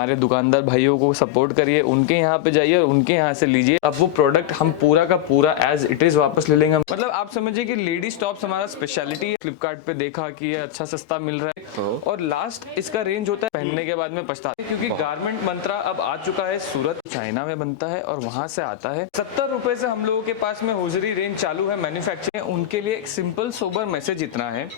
हमारे दुकानदार भाइयों को सपोर्ट करिए, उनके यहाँ पे जाइए और उनके यहाँ से लीजिए। अब वो प्रोडक्ट हम पूरा का पूरा एज इट इज वापस ले लेंगे। मतलब आप समझिए कि लेडीज टॉप्स हमारा स्पेशलिटी है। फ्लिपकार्ट पे देखा कि ये अच्छा सस्ता मिल रहा है और लास्ट इसका रेंज होता है पहनने के बाद में पछताते, क्योंकि गारमेंट मंत्रा अब आ चुका है सूरत, चाइना में बनता है और वहां से आता है। 70 रुपए से हम लोगों के पास में होजरी रेंज चालू है मैन्युफैक्चरिंग। उनके लिए एक सिंपल सोबर मैसेज इतना है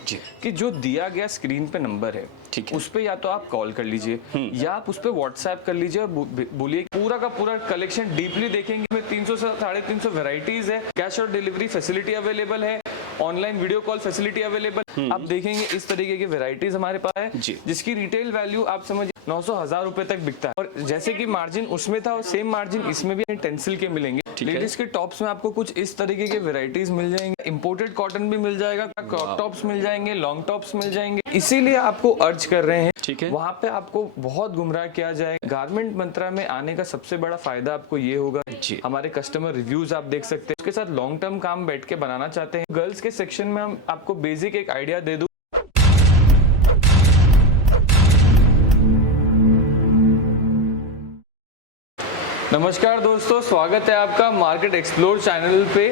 कि जो दिया गया स्क्रीन पे नंबर है, ठीक है, उस पे या तो आप कॉल कर लीजिए या आप उस पे व्हाट्सएप कर लीजिए और बोलिए पूरा का पूरा कलेक्शन डीपली देखेंगे। 300 से 350 वेराइटीज है, कैश और डिलीवरी फैसिलिटी अवेलेबल है, online video call facility available. आप देखेंगे इस तरीके की वेराइटीज हमारे पास है जिसकी रिटेल वैल्यू आप समझिए 900-1000 रुपए तक बिकता है। और जैसे कि मार्जिन उसमें था और सेम मार्जिन इसमें भी टेंसिल के मिलेंगे। लेडीज के टॉप्स में आपको कुछ इस तरीके के वेराइटीज मिल जाएंगे, इंपोर्टेड कॉटन भी मिल जाएगा, क्रॉप टॉप्स मिल जाएंगे, लॉन्ग टॉप्स मिल जाएंगे। इसीलिए आपको अर्ज कर रहे हैं, ठीक है, वहाँ पे आपको बहुत गुमराह किया जाए। गारमेंट मंत्रा में आने का सबसे बड़ा फायदा आपको ये होगा, हमारे कस्टमर रिव्यूज आप देख सकते हैं। उसके साथ लॉन्ग टर्म काम बैठ के बनाना चाहते हैं। गर्ल्स के सेक्शन में हम आपको बेसिक एक आइडिया दे दूं। नमस्कार दोस्तों, स्वागत है आपका मार्केट एक्सप्लोर चैनल पे।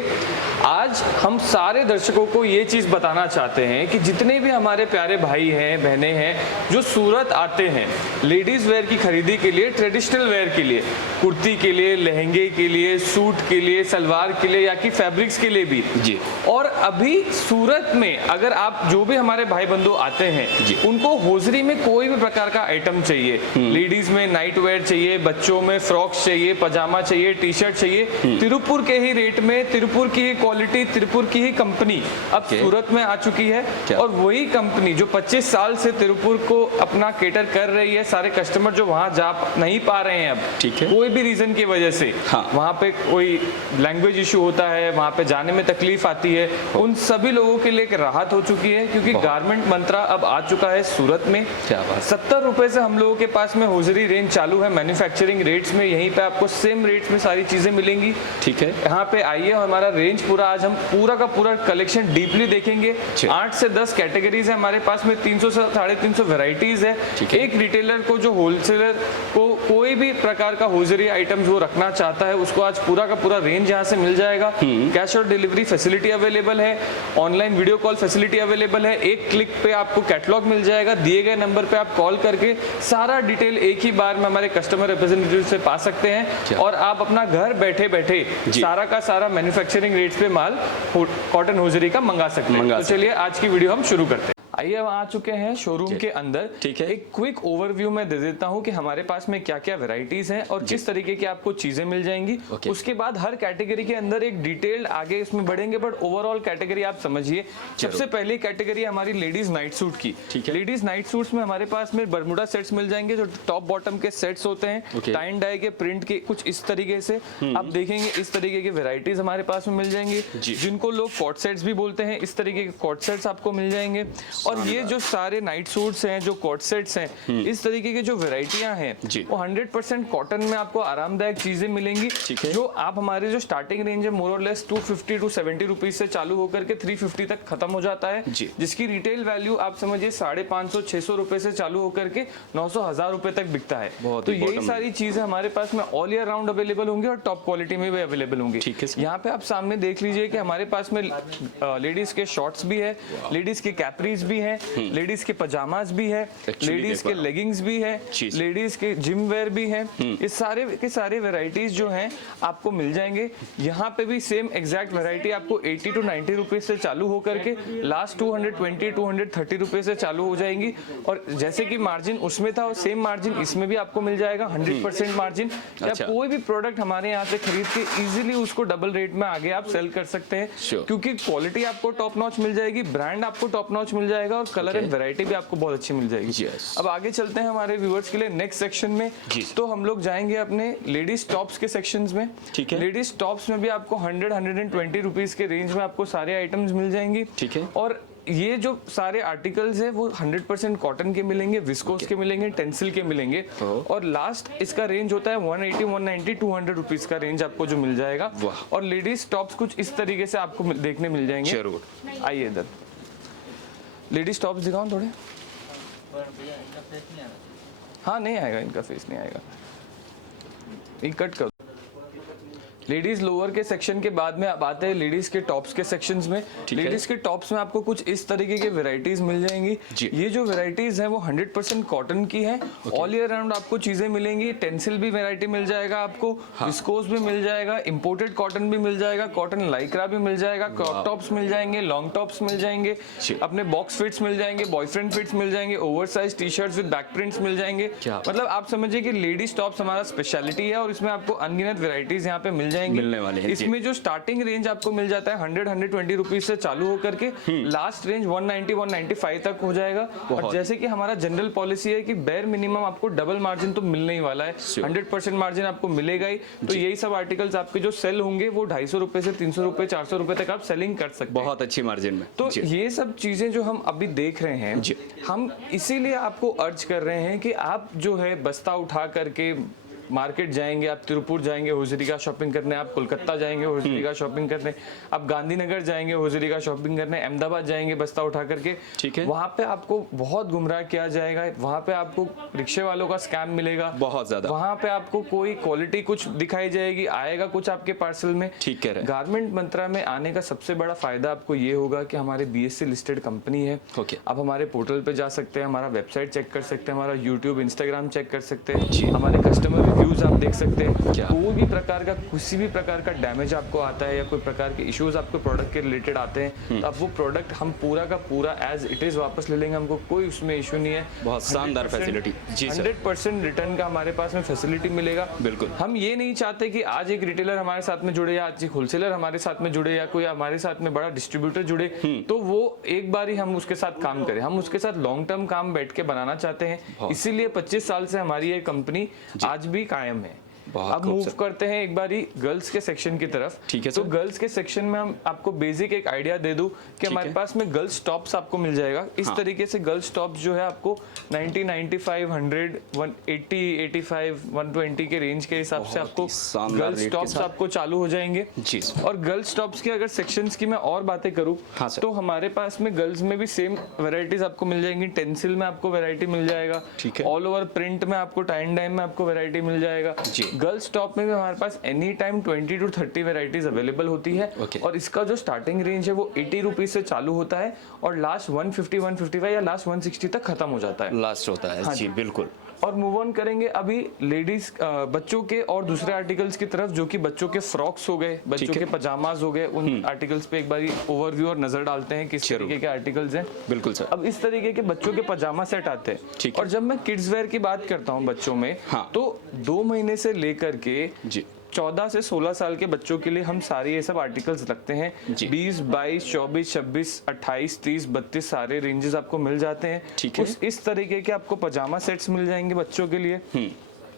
आज हम सारे दर्शकों को ये चीज़ बताना चाहते हैं कि जितने भी हमारे प्यारे भाई हैं, बहनें हैं जो सूरत आते हैं लेडीज़ वेयर की खरीदी के लिए, ट्रेडिशनल वेयर के लिए, कुर्ती के लिए, लहंगे के लिए, सूट के लिए, सलवार के लिए या कि फैब्रिक्स के लिए भी जी। और अभी सूरत में अगर आप जो भी हमारे भाई बंधु आते हैं जी, उनको होजरी में कोई भी प्रकार का आइटम चाहिए, लेडीज़ में नाइट वेयर चाहिए, बच्चों में फ्रॉक्स चाहिए, पजामा चाहिए, टी शर्ट चाहिए, तिरुपुर के ही रेट में, तिरुपुर की ही क्वालिटी, तिरुपुर की ही कंपनी अब सूरत में आ चुकी है। और वही कंपनी जो 25 साल से तिरुपुर को अपना केटर कर रही है। सारे कस्टमर जो वहां जा नहीं पा रहे हैं अब, ठीक है, कोई भी रीजन की वजह से, वहां पे कोई लैंग्वेज इशू होता है, वहां पे जाने में तकलीफ आती है, उन सभी लोगों के लिए एक राहत हो चुकी है, क्योंकि गारमेंट मंत्रा अब आ चुका है सूरत में। 70 रुपए से हम लोगों के पास में होजरी रेंज चालू है मैन्युफैक्चरिंग रेट्स में। यहीं पे आपको सेम रेट्स में सारी चीजें मिलेंगी, ठीक है। यहाँ पे आइए, हमारा रेंज पूरा आज हम पूरा का पूरा कलेक्शन डीपली देखेंगे। 8 से 10 कैटेगरीज है हमारे पास में, 300 से 350 वेराइटीज है। एक रिटेलर को जो होलसेलर को कोई भी प्रकार का होजरी आइटम्स वो रखना चाहता है, उसको आज पूरा का पूरा रेंज यहाँ से मिल जाएगा। कैश और डिलीवरी फैसिलिटी अवेलेबल है, online video call facility available है। एक क्लिक पे आपको कैटलॉग मिल जाएगा, दिए गए नंबर पे आप कॉल करके सारा डिटेल एक ही बार में हमारे कस्टमर रिप्रेजेंटेटिव से पा सकते हैं और आप अपना घर बैठे बैठे सारा का सारा मैन्युफैक्चरिंग रेट्स पे माल कॉटन होजरी का मंगा सकते हैं। तो चलिए आज की वीडियो हम शुरू करते हैं। आइए, हम आ चुके हैं शोरूम के अंदर, ठीक है। एक क्विक ओवरव्यू मैं दे देता हूं कि हमारे पास में क्या क्या वैरायटीज हैं और किस तरीके की आपको चीजें मिल जाएंगी। उसके बाद हर कैटेगरी के अंदर एक डिटेल्ड आगे इसमें बढ़ेंगे, बट ओवरऑल कैटेगरी आप समझिए। सबसे पहली कैटेगरी हमारी लेडीज नाइट सूट की, ठीक है। लेडीज नाइट सूट्स में हमारे पास में बरमुडा सेट्स मिल जाएंगे, जो टॉप बॉटम के सेट्स होते हैं, टाई एंड डाई के प्रिंट के, कुछ इस तरीके से आप देखेंगे। इस तरीके की वेराइटीज हमारे पास में मिल जाएंगी, जिनको लोग कॉट सेट्स भी बोलते हैं। इस तरीके के कॉट सेट्स आपको मिल जाएंगे। और ये जो सारे नाइट सूट्स हैं, जो कोट सेट्स हैं, इस तरीके की जो वैरायटियां हैं वो 100% कॉटन में आपको आरामदायक चीजें मिलेंगी, जो आप हमारे जो स्टार्टिंग रेंज है मोर और लेस 250 टू 70 रुपीज से चालू होकर के 350 तक खत्म हो जाता है, जिसकी रिटेल वैल्यू आप समझिए 550-600 रुपए से चालू होकर के 900-1000 रुपए तक बिकता है। तो यही सारी चीजें हमारे पास में ऑल ईयर राउंड अवेलेबल होंगी और टॉप क्वालिटी में भी अवेलेबल होंगी। यहाँ पे आप सामने देख लीजिए कि हमारे पास में लेडीज के शॉर्ट्स भी है, लेडीज के कैपरीज भी है, लेडीज के पजामाज भी है, लेडीज के लेगिंग्स भी है, लेडीज के जिम वेयर भी है। इस सारे के सारे वैरायटीज जो हैं आपको मिल जाएंगे। यहाँ पे भी सेम एग्जैक्ट वैरायटी आपको 80 टू 90 रुपीज से चालू होकर के लास्ट 220-230 रुपए से चालू हो जाएंगी। और जैसे कि मार्जिन उसमें था, सेम मार्जिन इसमें भी आपको मिल जाएगा, 100% मार्जिन। अच्छा। कोई भी प्रोडक्ट हमारे यहाँ से खरीद के इजीली उसको डबल रेट में आगे आप सेल कर सकते हैं, क्योंकि क्वालिटी आपको टॉप नॉच मिल जाएगी, ब्रांड आपको टॉप नॉच मिल जाएगा और कलर एंड वैरायटी भी आपको बहुत अच्छी मिल जाएगी। अब आगे चलते हैं हमारे व्यूअर्स के लिए नेक्स्ट सेक्शन में। तो हम लोग जाएंगे अपने लेडीज टॉप्स के सेक्शंस में, ठीक है। लेडीज टॉप्स में भी आपको 100-120 रुपीज के रेंज में आपको सारे आइटम्स मिल जाएंगी, ठीक है। और ये जो सारे आर्टिकल्स है वो 100% कॉटन के मिलेंगे, विस्कोस के मिलेंगे, टेंसिल के मिलेंगे। और लास्ट इसका रेंज होता है 180, 190, 200 रुपीज का रेंज आपको जो मिल जाएगा। और लेडीज टॉप्स कुछ इस तरीके से आपको देखने मिल जाएंगे। जरूर आइए इधर, लेडीज टॉप्स दिखाऊं थोड़े। हाँ नहीं आएगा, इनका फेस नहीं आएगा। ये कट कर। लेडीज लोअर के सेक्शन के बाद में आप आते हैं लेडीज के टॉप्स के सेक्शंस में। लेडीज के टॉप्स में आपको कुछ इस तरीके के वैरायटीज मिल जाएंगी। ये जो वैरायटीज हैं वो 100% कॉटन की हैं। ऑल ईयर राउंड आपको चीजें मिलेंगी। टेंसिल भी वैरायटी मिल जाएगा आपको, विस्कोस भी मिल जाएगा, इंपोर्टेड कॉटन भी मिल जाएगा, कॉटन लाइक्रा भी मिल जाएगा, क्रॉप टॉप्स मिल जाएंगे, लॉन्ग टॉप्स मिल जाएंगे, अपने बॉक्स फिट्स मिल जाएंगे, बॉयफ्रेंड फिट्स मिल जाएंगे, oversize T shirts with back prints मिल जाएंगे। मतलब आप समझिए कि लेडीज टॉप्स हमारा स्पेशलिटी है और इसमें आपको अनगिनत वैरायटीज यहाँ पे मिल जाएंगी, मिलने वाले हैं। इसमें जो स्टार्टिंग रेंज आपको मिल जाता है 100-120 रुपीज से चालू होकर के लास्ट रेंज 190-195 तक हो जाएगा। और जैसे कि हमारा जनरल पॉलिसी है कि बेयर मिनिमम आपको डबल मार्जिन तो मिलने ही वाला है, 100% मार्जिन आपको मिलेगा ही। तो यही सब आर्टिकल्स आपके जो सेल होंगे वो 250 रुपए से 300 रुपए 400 रुपए तक आप सेलिंग कर सकते हैं, बहुत अच्छी मार्जिन में। तो ये सब चीजें जो हम अभी देख रहे हैं, हम इसीलिए आपको अर्ज कर रहे हैं कि आप जो है बस्ता उठा करके मार्केट जाएंगे, आप तिरुपुर जाएंगे होजरी का शॉपिंग करने, आप कोलकाता जाएंगे होजरी का शॉपिंग करने, आप गांधीनगर जाएंगे होजरी का शॉपिंग करने, अहमदाबाद जाएंगे बस्ता उठा करके, ठीक है, वहां पे आपको बहुत गुमराह किया जाएगा, वहां पे आपको रिक्शे वालों का स्कैम मिलेगा बहुत ज्यादा, वहां पे आपको कोई क्वालिटी कुछ दिखाई जाएगी, आएगा कुछ आपके पार्सल में। ठीक है, गारमेंट मंत्रा में आने का सबसे बड़ा फायदा आपको ये होगा कि हमारे BSc लिस्टेड कंपनी है। आप हमारे पोर्टल पे जा सकते हैं, हमारा वेबसाइट चेक कर सकते हैं, हमारा यूट्यूब इंस्टाग्राम चेक कर सकते हैं, हमारे कस्टमर रिव्यूज आप देख सकते हैं। कोई भी प्रकार का किसी भी प्रकार का डैमेज आपको आता है या कोई प्रकार के इश्यूज आपको प्रोडक्ट के रिलेटेड आते हैं तो आप वो प्रोडक्ट हम पूरा का पूरा एज इट इज वापस ले लेंगे, हमको कोई उसमें इशू नहीं है। बहुत शानदार फैसिलिटी, 100% रिटर्न का हमारे पास में फैसिलिटी मिलेगा। बिल्कुल, हम ये नहीं चाहते कि आज एक रिटेलर हमारे साथ में जुड़े या आज एक होलसेलर हमारे साथ में जुड़े या कोई हमारे साथ में बड़ा डिस्ट्रीब्यूटर जुड़े तो वो एक बार ही हम उसके साथ काम करें, हम उसके साथ लॉन्ग टर्म काम बैठ के बनाना चाहते हैं। इसीलिए 25 साल से हमारी ये कंपनी आज भी कायम है। अब मूव करते हैं एक बारी गर्ल्स के सेक्शन की तरफ। ठीक है, तो गर्ल्स के सेक्शन में हम आपको बेसिक एक आइडिया दे दूं कि हमारे पास में गर्ल्स टॉप्स आपको मिल जाएगा इस तरीके से। गर्ल्स टॉप्स जो है आपको 90, 95, 100, 180, 85, 120 के रेंज के हिसाब से आपको गर्ल्स टॉप्स आपको चालू हो जाएंगे। और गर्ल्स टॉप्स की अगर सेक्शंस की मैं और बातें करूं तो हमारे पास में गर्ल्स में भी सेम वेराइटीज आपको मिल जाएंगी। टेंसिल में आपको वेराइटी मिल जाएगा, ऑल ओवर प्रिंट में आपको टाई एंड डाई में आपको वेराइटी मिल जाएगा। गर्ल्स टॉप में भी हमारे पास any time 20 to 30 varieties available होती है। और इसका जो स्टार्टिंग रेंज है वो 80 रुपीज से चालू होता है और लास्ट 150, 155 या लास्ट 160 तक खत्म हो जाता है, लास्ट होता है। जी बिल्कुल। और मूव ऑन करेंगे अभी लेडीज बच्चों के और दूसरे आर्टिकल्स की तरफ, जो कि बच्चों के फ्रॉक्स हो गए, बच्चों के पजामाज हो गए, उन आर्टिकल्स पे एक बार ओवरव्यू और नजर डालते हैं किस तरीके के आर्टिकल्स हैं। बिल्कुल सर। अब इस तरीके के बच्चों के पजामा सेट आते हैं और जब मैं किड्स वेयर की बात करता हूँ बच्चों में, तो 2 महीने से लेकर के 14 से 16 साल के बच्चों के लिए हम सारे ये सब आर्टिकल्स रखते हैं। 20, 22, 24, 26, 28, 30, 32 सारे रेंजेस आपको मिल जाते हैं। इस तरीके के आपको पजामा सेट्स मिल जाएंगे बच्चों के लिए,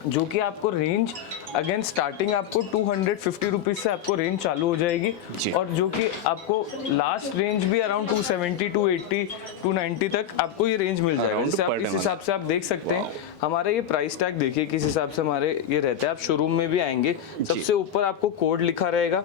जो कि आपको रेंज अगेन स्टार्टिंग आपको 250 रुपीज से आपको रेंज चालू हो जाएगी और जो कि आपको लास्ट रेंज भी अराउंड 270, 280, 290 तक आपको ये रेंज मिल जाएगा। इस हिसाब से आप देख सकते हैं हमारा ये प्राइस टैग देखिए किस हिसाब से हमारे ये रहता है। आप शोरूम में भी आएंगे, सबसे ऊपर आपको कोड लिखा रहेगा,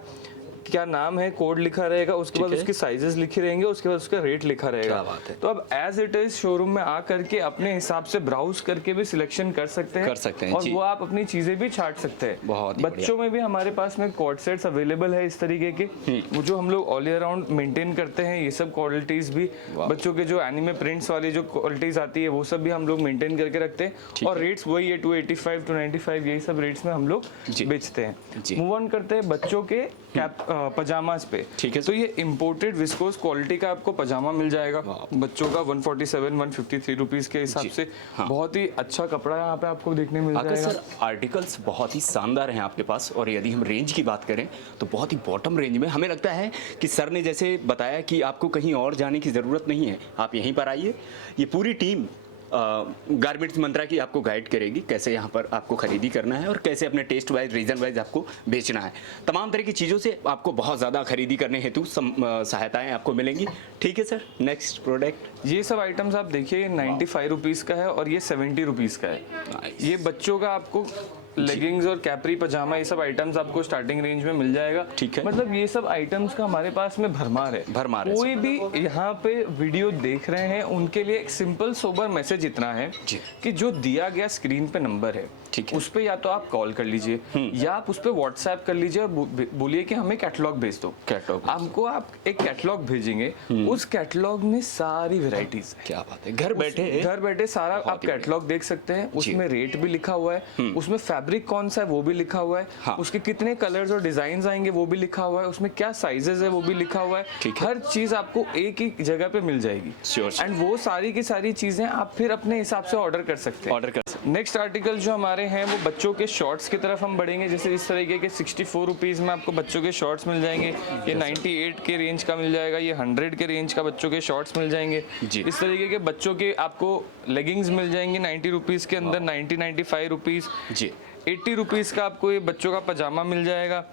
क्या नाम है, कोड लिखा रहेगा, उसके बाद उसकी साइजेस लिखी रहेंगे, उसके बाद उसका रेट लिखा रहेगा। तो अब एज इट इज शोरूम में आ करके अपने हिसाब से ब्राउज करके भी सिलेक्शन कर सकते हैं और वो आप अपनी चीजें भी छाट सकते हैं। बच्चों में भी हमारे पास में कॉर्ड सेट्स अवेलेबल है इस तरीके के, वो जो हम लोग ऑल ईयर राउंड मेंटेन करते हैं। ये सब क्वालिटीज भी बच्चों के जो एनिमे प्रिंट्स वाली जो क्वालिटीज आती है वो सब भी हम लोग मेंटेन करके रखते हैं और रेट्स वही है 285, 295 यही सब रेट्स में हम लोग बेचते हैं। मूव ऑन करते हैं बच्चों के कैप पजामास पे। ठीक है, तो ये इंपोर्टेड विस्कोस क्वालिटी का आपको पजामा मिल जाएगा बच्चों का 147, 153 रुपीज के हिसाब से। बहुत ही अच्छा कपड़ा यहाँ पे आपको देखने मिल जाएगा। सर आर्टिकल्स बहुत ही शानदार हैं आपके पास और यदि हम रेंज की बात करें तो बहुत ही बॉटम रेंज में हमें लगता है कि सर ने जैसे बताया कि आपको कहीं और जाने की ज़रूरत नहीं है, आप यहीं पर आइए। ये पूरी टीम गारमेंट्स मंत्रा की आपको गाइड करेगी कैसे यहाँ पर आपको खरीदी करना है और कैसे अपने टेस्ट वाइज रीजन वाइज आपको बेचना है। तमाम तरह की चीज़ों से आपको बहुत ज़्यादा खरीदी करने हेतु सहायताएं आपको मिलेंगी। ठीक है सर, नेक्स्ट प्रोडक्ट। ये सब आइटम्स आप देखिए 95 रुपीज़ का है और ये 70 रुपीज़ का है। ये बच्चों का आपको लेगिंग्स और कैपरी पजामा ये सब आइटम्स आपको स्टार्टिंग रेंज में मिल जाएगा। ठीक है। मतलब ये सब आइटम्स का हमारे पास में भरमार है। कोई भी यहाँ पे वीडियो देख रहे हैं उनके लिए एक सिंपल सोबर मैसेज इतना है कि जो दिया गया स्क्रीन पे नंबर है, ठीक है, उस पे या तो आप कॉल कर लीजिए या आप उस पे व्हाट्सएप कर लीजिए और बोलिए कि हमें कैटलॉग भेज दो। कैटलॉग आपको आप एक कैटलॉग भेजेंगे, उस कैटलॉग में सारी वेराइटीज। क्या बात है, घर बैठे सारा आप कैटलॉग देख सकते हैं। उसमें रेट भी लिखा हुआ है, उसमें फैब्रिक कौन सा है वो भी लिखा हुआ है, हाँ। उसके कितने कलर्स और डिजाइन आएंगे वो भी लिखा हुआ है, उसमें क्या साइजेस है वो भी लिखा हुआ है। हर चीज आपको एक ही जगह पे मिल जाएगी एंड वो सारी की सारी चीजें आप फिर अपने हिसाब से ऑर्डर कर सकते हैं। नेक्स्ट आर्टिकल जो हमारे हैं वो बच्चों के शॉर्ट्स की तरफ हम बढ़ेंगे। जैसे इस तरीके के 64 रुपीज में आपको बच्चों के शॉर्ट्स मिल जाएंगे। ये 98 के रेंज का मिल जाएगा, ये 100 के रेंज का बच्चों के शॉर्ट्स मिल जाएंगे। इस तरीके के बच्चों के आपको लेगिंग्स मिल जाएंगे 90 रुपीज के अंदर, 95 रुपीज। 80 रुपीज का आपको ये बच्चों का पजामा मिल जाएगा।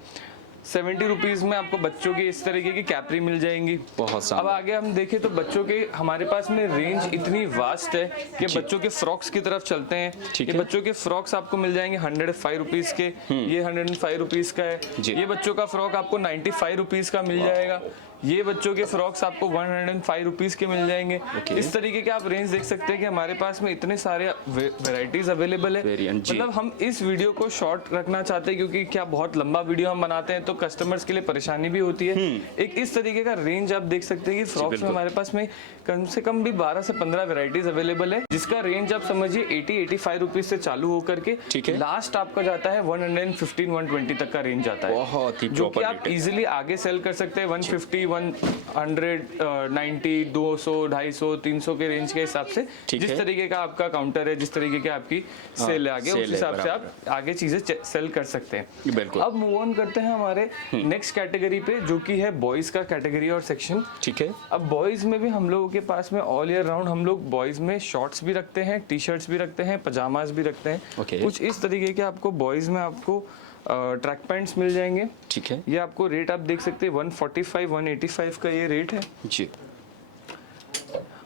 70 रुपीज में आपको बच्चों की इस तरीके की कैपरी मिल जाएंगी। बहुत अब आगे हम देखें तो बच्चों के हमारे पास में रेंज इतनी वास्ट है कि बच्चों के फ्रॉक्स की तरफ चलते हैं। ये बच्चों के फ्रॉक्स आपको मिल जाएंगे 105 रुपीज के, ये 105 रुपीज का है। ये बच्चों का फ्रॉक आपको 95 रुपीज का मिल जाएगा। ये बच्चों के फ्रॉक्स आपको 105 रुपीज के मिल जाएंगे। इस तरीके के आप रेंज देख सकते हैं कि हमारे पास में इतने सारे वेराइटीज अवेलेबल है। मतलब हम इस वीडियो को शॉर्ट रखना चाहते हैं क्योंकि क्या बहुत लंबा वीडियो हम बनाते हैं तो कस्टमर्स के लिए परेशानी भी होती है। एक इस तरीके का रेंज आप देख सकते हैं कि फ्रॉक्स में हमारे पास में कम से कम भी 12 से 15 वेराइटीज अवेलेबल है, जिसका रेंज आप समझिए 80-85 रुपीज से चालू होकर के लास्ट आपका जाता है 115-120 तक का रेंज जाता है, बहुत ही जो कि आप इजीली आगे सेल कर सकते हैं 150, 190, 200, 250, 300 के रेंज के हिसाब से। जिस तरीके का आपका काउंटर है, जिस तरीके की आपकी सेल है आगे, उस हिसाब से आप आगे चीजें सेल कर सकते हैं। बिल्कुल। अब मूव ऑन करते हैं हमारे नेक्स्ट कैटेगरी पे, जो कि है बॉयज का कैटेगरी और सेक्शन। ठीक है। अब बॉयज में भी हम लोगों के पास में ऑल ईयर राउंड हम लोग बॉयज में शॉर्ट्स भी रखते हैं, टी शर्ट्स भी रखते हैं, पजामाज भी रखते हैं। कुछ इस तरीके के आपको बॉयज में आपको ट्रैक पैंट्स मिल जाएंगे। ठीक है। ये आपको रेट आप देख सकते हैं 145, 185 का ये रेट है जी।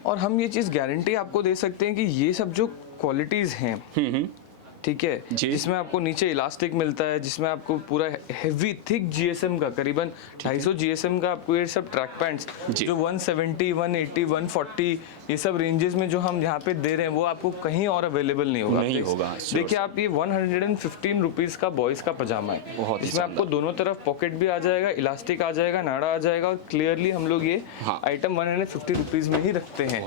और हम ये चीज़ गारंटी आपको दे सकते हैं कि ये सब जो क्वालिटीज़ हैं, ठीक है, जिसमें आपको नीचे इलास्टिक मिलता है, जिसमें आपको पूरा हेवी थिक जीएसएम का करीबन 250 जीएसएम का आपको ये सब ट्रैक पैंट्स जो 170, 180, 140 ये सब रेंजेस में जो हम यहाँ पे दे रहे हैं वो आपको कहीं और अवेलेबल नहीं होगा। देखिए आप ये 115 रुपीज का बॉयज का पजामा है, इसमें आपको दोनों तरफ पॉकेट भी आ जाएगा, इलास्टिक आ जाएगा, नाड़ा आ जाएगा और क्लियरली हम लोग ये आइटम 150 रुपीज में ही रखते हैं।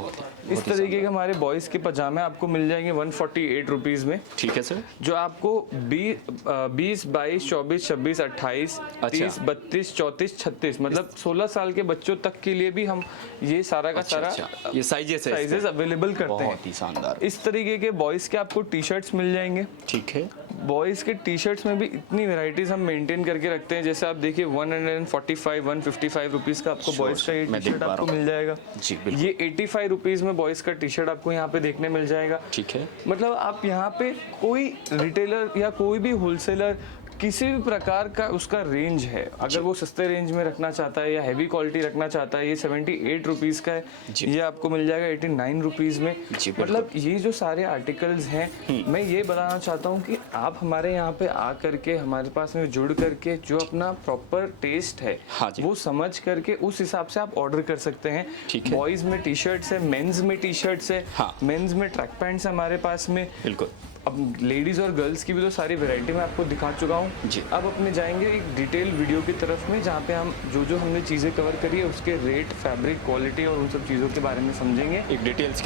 इस तरीके के हमारे बॉयज के पजामे आपको मिल जाएंगे 148 रुपीज में। ठीक है सर। जो आपको 20, 22, 24, 26, 28, 30, 32, 34, 36 मतलब 16 साल के बच्चों तक के लिए भी हम ये सारा का सारा ये साइजेस अवेलेबल करते हैं। बहुत ही शानदार। इस तरीके के बॉयज के आपको टी शर्ट्स मिल जाएंगे। ठीक है। बॉयज के टी शर्ट्स में भी इतनी वेराइटीज हम मेंटेन करके रखते हैं। जैसे आप देखिए 145, 155 रुपीज का आपको बॉयज का ये टी शर्ट आपको मिल जाएगा। ये 85 रुपीज में बॉयज का टी शर्ट आपको यहाँ पे देखने मिल जाएगा। ठीक है। मतलब आप यहाँ पे कोई रिटेलर या कोई भी होलसेलर किसी भी प्रकार का उसका रेंज है, अगर वो सस्ते रेंज में रखना चाहता है या हैवी क्वालिटी रखना चाहता है, ये 78 रुपीज का है, ये आपको मिल जाएगा 89 रुपीज में। मतलब ये जो सारे आर्टिकल्स हैं, मैं ये बताना चाहता हूँ कि आप हमारे यहाँ पे आ करके हमारे पास में जुड़ करके जो अपना प्रॉपर टेस्ट है वो समझ करके उस हिसाब से आप ऑर्डर कर सकते हैं। बॉयज में टी शर्ट्स है, मेंस में टी शर्ट्स है, मेंस में ट्रैक पैंट्स हमारे पास में। बिल्कुल। अब लेडीज और गर्ल्स की भी तो सारी वैरायटी मैं आपको दिखा चुका हूँ। अब अपने जाएंगे एक डिटेल वीडियो की तरफ में, जहाँ पे हम जो हमने चीज़ें कवर करी है उसके रेट, फैब्रिक, क्वालिटी और उन सब चीज़ों के बारे में समझेंगे एक डिटेल्स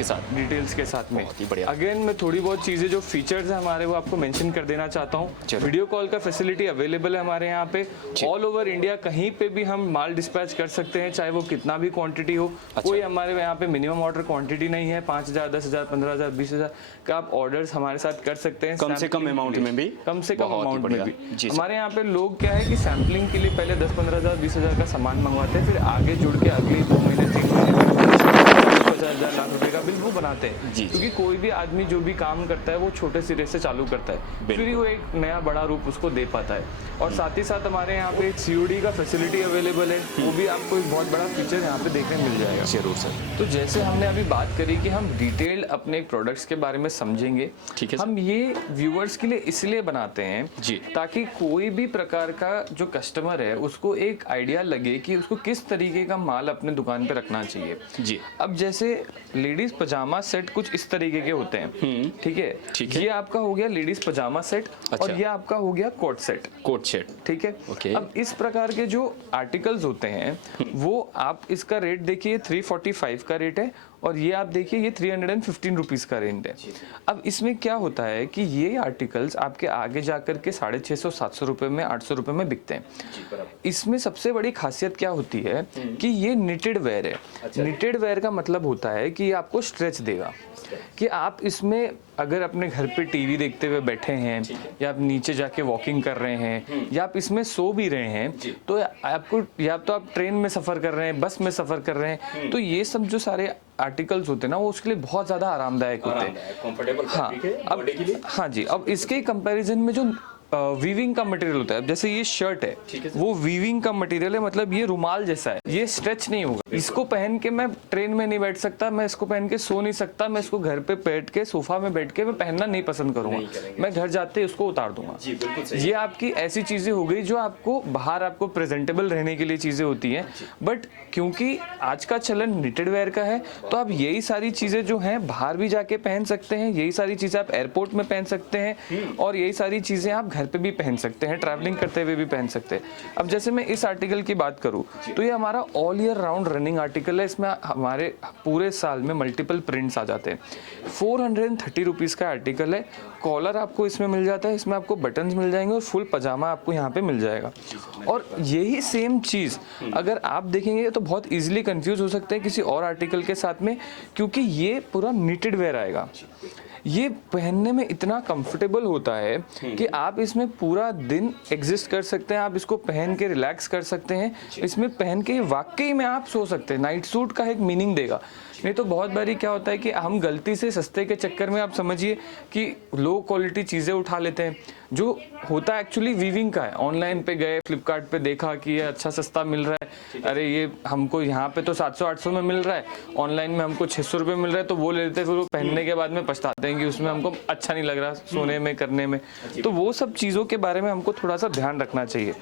के साथ में। अगेन मैं थोड़ी बहुत चीज़ें जो फीचर्स है हमारे वो आपको मेंशन कर देना चाहता हूँ। वीडियो कॉल का फैसिलिटी अवेलेबल है हमारे यहाँ पे ऑल ओवर इंडिया, कहीं पे भी हम माल डिस्पैच कर सकते हैं, चाहे वो कितना भी क्वांटिटी हो। कोई हमारे यहाँ पे मिनिमम ऑर्डर क्वांटिटी नहीं है। 5,000, 10,000, 15,000, 20,000 का आप ऑर्डर्स हमारे साथ कर सकते हैं, कम से कम अमाउंट में भी। हमारे यहाँ पे लोग क्या है कि सैम्पलिंग के लिए पहले 10-15,000, 20,000 का सामान मंगवाते हैं, फिर आगे जुड़ के अगले 2 महीने 3 महीने 50,000 लाख रुपए का बिल बुक बनाते हैं जी। क्योंकि कोई भी आदमी जो भी काम करता है वो छोटे सिरे से चालू करता है, फिर ही वो एक नया बड़ा रूप उसको दे पाता है। और साथ ही साथ हमारे यहाँ पे COD का फैसिलिटी अवेलेबल है, वो भी आपको एक बहुत बड़ा फीचर यहाँ पे देखने मिल जाएगा। जरूर सर। तो जैसे हमने अभी बात करी कि हम डिटेल्ड अपने प्रोडक्ट्स के बारे में समझेंगे, ठीक है सर। हम ये व्यूअर्स के लिए इसलिए बनाते हैं जी। ताकि कोई भी प्रकार का जो कस्टमर है उसको एक आइडिया लगे कि उसको किस तरीके का माल अपने दुकान पे रखना चाहिए। जी। अब जैसे लेडीज पजामा सेट कुछ इस तरीके के होते हैं, ठीक है, ठीक है। ये आपका हो गया लेडीज पजामा सेट और अच्छा। ये आपका हो गया कोट सेट, कोट सेट। ठीक है। ओके। अब इस प्रकार के जो आर्टिकल्स होते हैं वो आप इसका रेट देखिए 345 का रेट है और ये आप देखिए ये 315 रुपीज का रेट है। अब इसमें क्या होता है कि ये आर्टिकल्स आपके आगे जाकर के 650 700 रुपए में 800 रुपए में बिकते हैं। इसमें सबसे बड़ी खासियत क्या होती है कि ये निटेड वेयर है। निटेड वेयर का मतलब होता है कि ये आपको स्ट्रेच देगा, कि आप इसमें अगर अपने घर पे टीवी देखते हुए बैठे हैं या आप नीचे जाके वॉकिंग कर रहे हैं या आप इसमें सो भी रहे हैं, तो आपको या तो आप ट्रेन में सफर कर रहे हैं, बस में सफर कर रहे हैं, तो ये सब जो सारे आर्टिकल्स होते हैं ना वो उसके लिए बहुत ज्यादा आरामदायक होते हैं। कंफर्टेबल हाँ, अब हाँ जी, अब इसके कंपैरिजन में जो वीविंग का मटेरियल होता है, अब जैसे ये शर्ट है वो वीविंग का मटेरियल है, मतलब ये रुमाल जैसा है, ये स्ट्रेच नहीं होगा। इसको पहन के मैं ट्रेन में नहीं बैठ सकता, मैं इसको पहन के सो नहीं सकता, मैं इसको घर पे बैठ के सोफा में बैठ के मैं पहनना नहीं पसंद करूंगा, मैं घर जाते ही उसको उतार दूंगा। ये आपकी ऐसी चीजें हो गई जो आपको बाहर आपको प्रेजेंटेबल रहने के लिए चीजें होती हैं, बट क्योंकि आज का चलन निटेड वेयर का है तो आप यही सारी चीजें जो हैं बाहर भी जाके पहन सकते हैं, यही सारी चीजें आप एयरपोर्ट में पहन सकते हैं और यही सारी चीजें आप घर पे भी पहन सकते हैं, ट्रैवलिंग करते हुए भी पहन सकते हैं। अब जैसे मैं इस आर्टिकल की बात करूं तो ये हमारा all year round running article है, इसमें हमारे पूरे साल में मल्टीपल प्रिंट्स आ जाते हैं। 430 रुपीज का आर्टिकल है, कॉलर आपको इसमें मिल जाता है, इसमें आपको बटन्स मिल जाएंगे और फुल पजामा आपको यहाँ पे मिल जाएगा। और यही सेम चीज अगर आप देखेंगे तो बहुत इजीली कंफ्यूज हो सकते हैं किसी और आर्टिकल के साथ में, क्योंकि ये पूरा निटेड वेयर आएगा। ये पहनने में इतना कंफर्टेबल होता है कि आप इसमें पूरा दिन एग्जिस्ट कर सकते हैं, आप इसको पहन के रिलैक्स कर सकते हैं, इसमें पहन के वाकई में आप सो सकते हैं। नाइट सूट का एक मीनिंग देगा। नहीं तो बहुत बारी क्या होता है कि हम गलती से सस्ते के चक्कर में आप समझिए कि लो क्वालिटी चीज़ें उठा लेते हैं, जो होता एक्चुअली वीविंग का है। ऑनलाइन पे गए, फ्लिपकार्ट पे देखा कि ये अच्छा सस्ता मिल रहा है, अरे ये हमको यहाँ पे तो 700-800 में मिल रहा है, ऑनलाइन में हमको 600 रुपये मिल रहा है, तो वो ले लेते हैं। फिर वो पहनने के बाद में पछताते हैं कि उसमें हमको अच्छा नहीं लग रहा सोने में करने में। तो वो सब चीज़ों के बारे में हमको थोड़ा सा ध्यान रखना चाहिए।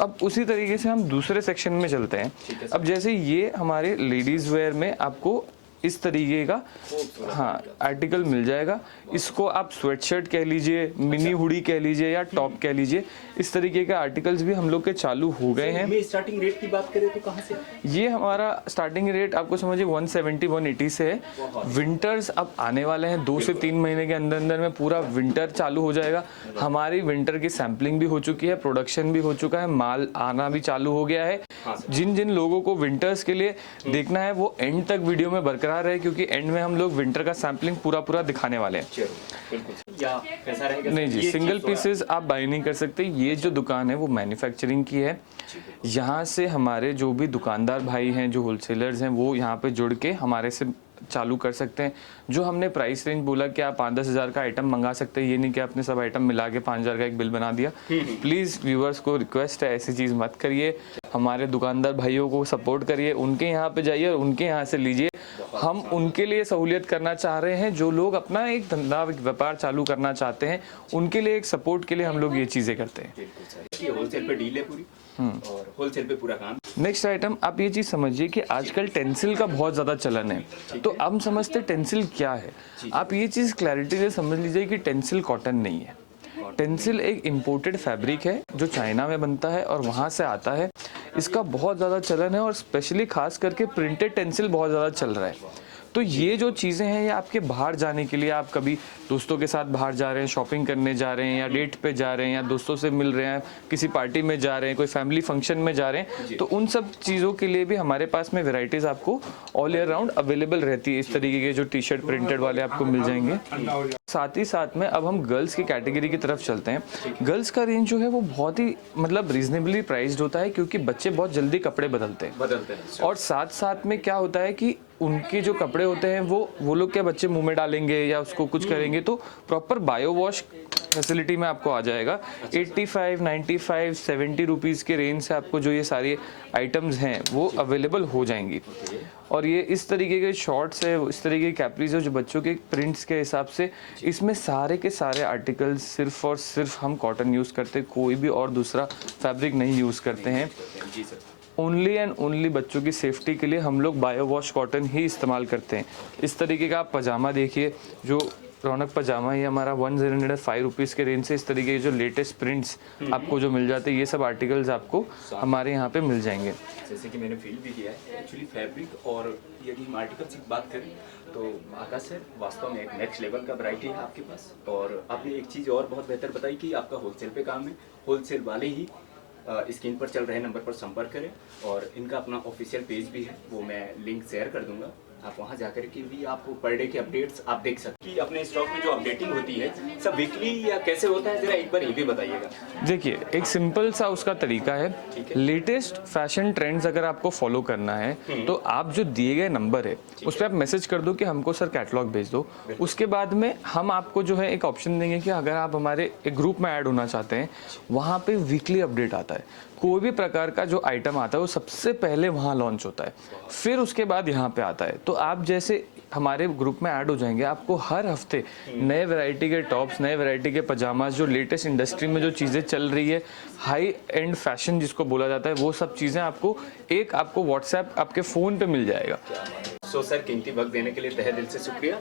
अब उसी तरीके से हम दूसरे सेक्शन में चलते हैं। अब जैसे ये हमारे लेडीज़ वेयर में आपको इस तरीके का हाँ आर्टिकल मिल जाएगा। इसको आप स्वेटशर्ट कह लीजिए, मिनी हुडी कह लीजिए या टॉप कह लीजिए, इस तरीके के आर्टिकल्स भी हम लोग के चालू हो गए हैं। में स्टार्टिंग रेट की बात करें तो कहाँ से? ये हमारा स्टार्टिंग रेट आपको समझिए 170-180 से है। विंटर्स अब आने वाले हैं, 2 से 3 महीने के अंदर अंदर में पूरा विंटर चालू हो जाएगा। हमारी विंटर की सैम्पलिंग भी हो चुकी है, प्रोडक्शन भी हो चुका है, माल आना भी चालू हो गया है। जिन जिन लोगों को विंटर्स के लिए देखना है वो एंड तक वीडियो में बरकरार है, क्योंकि एंड में हम लोग विंटर का सैम्पलिंग पूरा दिखाने वाले हैं। या कैसा रहेगा? नहीं जी, सिंगल पीसेस आप बाय नहीं कर सकते। ये जो दुकान है वो मैन्युफैक्चरिंग की है। यहाँ से हमारे जो भी दुकानदार भाई हैं, जो होलसेलर्स हैं, वो यहाँ पे जुड़ के हमारे से चालू कर सकते हैं। जो हमने प्राइस रेंज बोला कि आप 5-10 हज़ार का आइटम मंगा सकते हैं, ये नहीं कि आपने सब आइटम मिला के 5 हज़ार का एक बिल बना दिया। प्लीज़ व्यूअर्स को रिक्वेस्ट है, ऐसी चीज़ मत करिए। हमारे दुकानदार भाइयों को सपोर्ट करिए, उनके यहाँ पे जाइए और उनके यहाँ से लीजिए। हम उनके लिए सहूलियत करना चाह रहे हैं, जो लोग अपना एक धंधा व्यापार चालू करना चाहते हैं, उनके लिए एक सपोर्ट के लिए हम लोग ये चीज़ें करते हैं। होलसेल पे डील है पूरी और होलसेल पे पूरा काम। नेक्स्ट आइटम, आप ये चीज़ समझिए कि आजकल टेंसिल का बहुत ज़्यादा चलन है। तो हम समझते हैं टेंसिल क्या है। आप ये चीज़ क्लैरिटी से समझ लीजिए कि टेंसिल कॉटन नहीं है। टेंसिल एक इम्पोर्टेड फैब्रिक है जो चाइना में बनता है और वहाँ से आता है। इसका बहुत ज़्यादा चलन है और स्पेशली खास करके प्रिंटेड टेंसिल बहुत ज़्यादा चल रहा है। तो ये जो चीज़ें हैं ये आपके बाहर जाने के लिए, आप कभी दोस्तों के साथ बाहर जा रहे हैं, शॉपिंग करने जा रहे हैं या डेट पे जा रहे हैं या दोस्तों से मिल रहे हैं, किसी पार्टी में जा रहे हैं, कोई फैमिली फंक्शन में जा रहे हैं, तो उन सब चीज़ों के लिए भी हमारे पास में वेराइटीज़ आपको ऑल ईयर राउंड अवेलेबल रहती है। इस तरीके के जो टी शर्ट प्रिंटेड वाले आपको मिल जाएंगे। साथ ही साथ में अब हम गर्ल्स की कैटेगरी की तरफ चलते हैं। गर्ल्स का रेंज जो है वो बहुत ही मतलब रीजनेबली प्राइस्ड होता है, क्योंकि बच्चे बहुत जल्दी कपड़े बदलते हैं। और साथ साथ में क्या होता है कि उनके जो कपड़े होते हैं वो लोग क्या बच्चे मुंह में डालेंगे या उसको कुछ करेंगे, तो प्रॉपर बायो वॉश फैसिलिटी में आपको आ जाएगा। 85, 95, 70 रुपीज़ के रेंज से आपको जो ये सारे आइटम्स हैं वो अवेलेबल हो जाएंगी। और ये इस तरीके के शॉर्ट्स है, इस तरीके की कैपरीज है जो बच्चों के प्रिंट्स के हिसाब से, इसमें सारे के सारे आर्टिकल्स सिर्फ और सिर्फ हम कॉटन यूज़ करते हैं, कोई भी और दूसरा फैब्रिक नहीं यूज़ करते हैं। जी सर। ओनली एंड ओनली बच्चों की सेफ्टी के लिए हम लोग बायो वॉश कॉटन ही इस्तेमाल करते हैं। इस तरीके का आप पजामा देखिए, जो रौनक पजामा ये हमारा 105 रुपीज़ के रेंज से इस तरीके के जो लेटेस्ट प्रिंट्स आपको जो मिल जाते हैं, ये सब आर्टिकल्स आपको हमारे यहाँ पे मिल जाएंगे। जैसे कि मैंने फील भी किया है एक्चुअली फैब्रिक, और यदि हम आर्टिकल्स की बात करें तो आकाश सर वास्तव में एक नेक्स्ट लेवल का वैरायटी है आपके पास। और आपने एक चीज़ और बहुत बेहतर बताई कि आपका होलसेल पे काम है, होलसेल वाले ही स्क्रीन पर चल रहे नंबर पर संपर्क करें। और इनका अपना ऑफिशियल पेज भी है, वो मैं लिंक शेयर कर दूंगा, आप वहां जाकर के भी आपको पर डे के अपडेट्स आप देख सकते हैं। कि अपने स्टॉक में जो अपडेटिंग होती है सब वीकली या कैसे होता है, जरा एक बार ये भी बताइएगा। देखिए, एक सिंपल सा उसका तरीका है, लेटेस्ट फैशन ट्रेंड्स अगर आपको फॉलो करना है तो आप जो दिए गए नंबर है उस पर आप मैसेज कर दो कि हमको सर कैटलॉग भेज दो। उसके बाद में हम आपको जो है एक ऑप्शन देंगे कि अगर आप हमारे एक ग्रुप में ऐड होना चाहते हैं, वहाँ पे वीकली अपडेट आता है, कोई भी प्रकार का जो आइटम आता है वो सबसे पहले वहाँ लॉन्च होता है, फिर उसके बाद यहाँ पे आता है। तो आप जैसे हमारे ग्रुप में ऐड हो जाएंगे, आपको हर हफ्ते नए वैरायटी के टॉप्स, नए वैरायटी के पजामाज, जो लेटेस्ट इंडस्ट्री में जो चीज़ें चल रही है, हाई एंड फैशन जिसको बोला जाता है, वो सब चीज़ें आपको व्हाट्सएप आपके फ़ोन पे मिल जाएगा। सो सर कीमती वक्त देने के लिए तहे दिल से शुक्रिया।